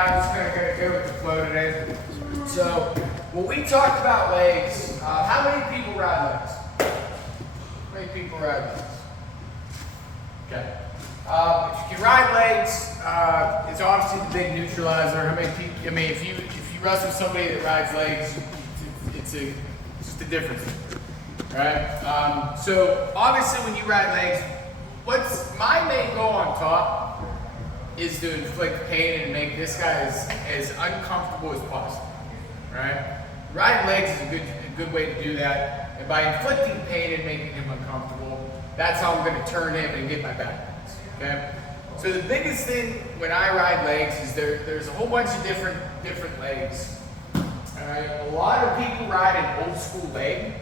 I'm just gonna go with the flow today. So, when we talk about legs, how many people ride legs? How many people ride legs? Okay. If you can ride legs, it's obviously the big neutralizer. How many people? I mean, if you wrestle somebody that rides legs, it's just a difference, right? So obviously, when you ride legs, what's my main goal on top is to inflict pain and make this guy as uncomfortable as possible, right? Riding legs is a good way to do that, and by inflicting pain and making him uncomfortable, that's how I'm going to turn him and get my back. Okay, so the biggest thing when I ride legs is there's a whole bunch of different legs. All right, a lot of people ride an old school leg.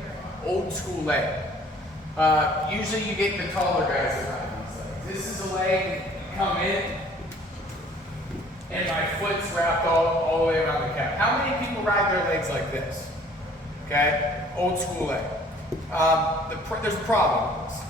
Usually you get the taller guys that ride these legs. This is a leg, you come in, and my foot's wrapped all the way around the calf. How many people ride their legs like this? Okay, old school leg. There's a problem with this.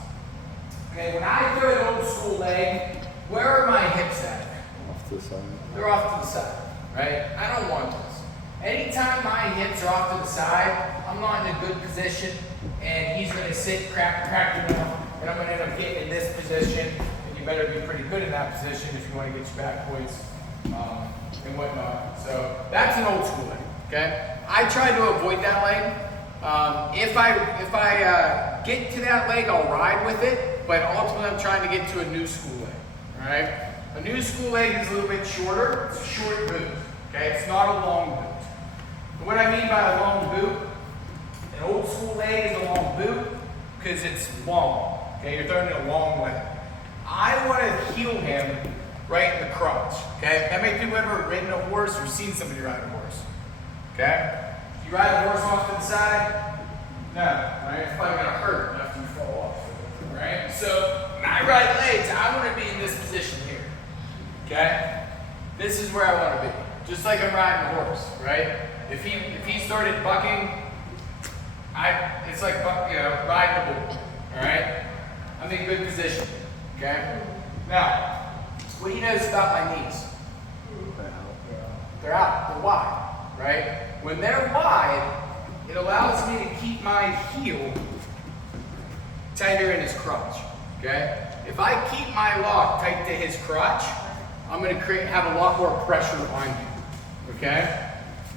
Okay, when I do an old school leg, where are my hips at? Off to the side. They're off to the side, right? I don't want this. Anytime my hips are off to the side, I'm not in a good position, and he's going to sit, crack your mouth, and I'm going to end up getting in this position, and you better be pretty good in that position if you want to get your back points and whatnot. So that's an old school leg, okay? I try to avoid that leg. If I get to that leg, I'll ride with it. But ultimately, I'm trying to get to a new school leg, all right? A new school leg is a little bit shorter. It's a short boot, okay? It's not a long boot. And what I mean by a long boot, an old school leg is a long boot because it's long, okay? You're throwing a long leg. I want to heel him right in the crotch, okay? How many people ever ridden a horse or seen somebody ride a horse, okay? You ride a horse off to the side? No, right? It's probably going to hurt after you fall off. Right? So when I ride legs, I want to be in this position here. Okay? This is where I want to be. Just like I'm riding a horse, right? If he started bucking, it's like riding a bull. Alright? I'm in good position. Okay? Now, what do you notice about my knees? They're out. They're wide. Right? When they're wide, it allows me to keep my heel tighter in his crotch, okay? If I keep my lock tight to his crotch, I'm going to have a lot more pressure on you, okay?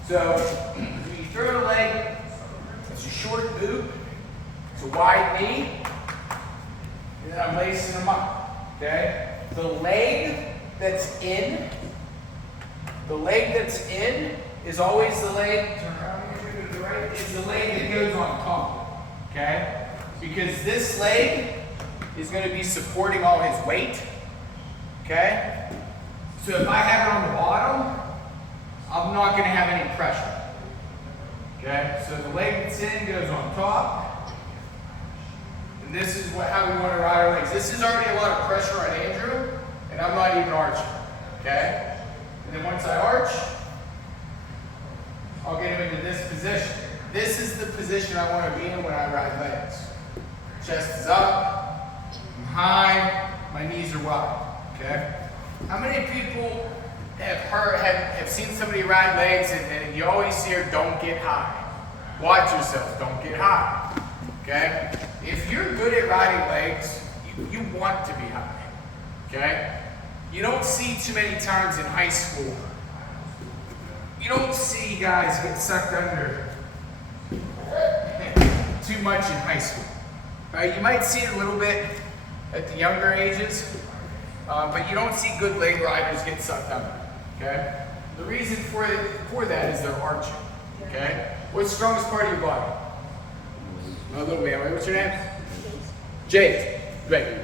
So, when you throw the leg, it's a short boot, it's a wide knee, and then I'm lacing them up, okay? The leg that's in is always the leg, turn around here to the right, is the leg that goes on top, okay? Because this leg is going to be supporting all his weight, okay? So if I have it on the bottom, I'm not going to have any pressure, okay? So the leg that's in goes on top, and this is how we want to ride our legs. This is already a lot of pressure on Andrew, and I'm not even arching, okay? And then once I arch, I'll get him into this position. This is the position I want to be in when I ride legs. Chest is up, I'm high, my knees are wide, okay? How many people have seen somebody ride legs and you always hear, don't get high. Watch yourself, don't get high, okay? If you're good at riding legs, you want to be high, okay? You don't see too many times in high school, you don't see guys get sucked under too much in high school. Right, you might see it a little bit at the younger ages, but you don't see good leg riders get sucked under, okay? The reason for that is they're arching, okay? What's the strongest part of your body? Oh, little man, wait, what's your name? Jace. Wait,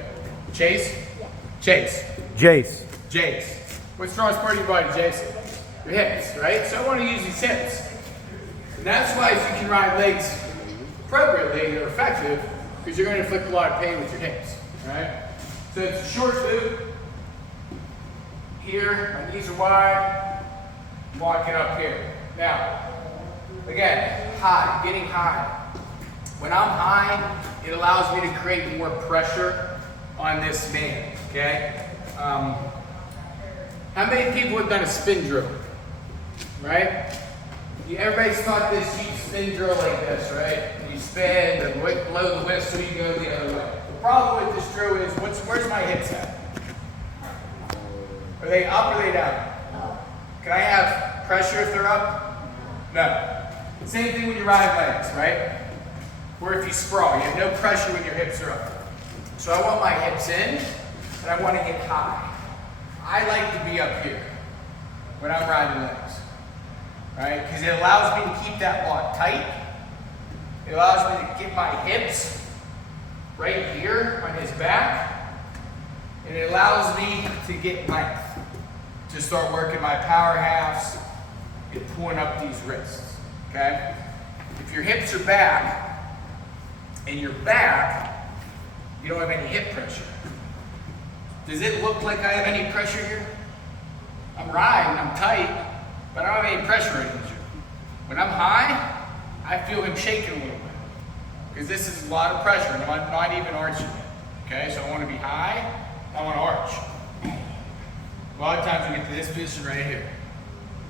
Chase? Yeah. Chase. Jace. Jace. What's the strongest part of your body, Jace? Your hips, right? So I want to use these hips. And that's why if you can ride legs appropriately, they're effective, because you're going to inflict a lot of pain with your hips, right? So it's a short boot. Here, my knees are wide. I'm walking up here. Now, again, high, getting high. When I'm high, it allows me to create more pressure on this man, okay? How many people have done a spin drill? Right? Everybody's taught this cheap spin drill like this, right? You spin, and blow the whistle, you go the other way. The problem with this drill is, where's my hips at? Are they up or are they down? Can I have pressure if they're up? No. Same thing when you ride legs, right? Or if you sprawl, you have no pressure when your hips are up. So I want my hips in, and I want to get high. I like to be up here when I'm riding legs, right? Because it allows me to keep that block tight. It allows me to get my hips right here on his back, and it allows me to get length, to start working my power halves and pulling up these wrists, okay? If your hips are back, and your back, you don't have any hip pressure. Does it look like I have any pressure here? I'm riding, I'm tight, but I don't have any pressure right here. When I'm high, I feel him shaking a little bit. Because this is a lot of pressure, and I'm not even arching it. Okay, so I want to be high, I want to arch. A lot of times we get to this position right here.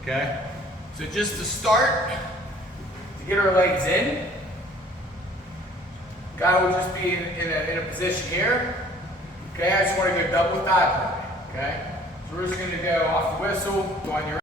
Okay? So just to start, to get our legs in, guy will just be in a position here. Okay, I just want to go double thigh play. Okay? So we're just going to go off the whistle, go on your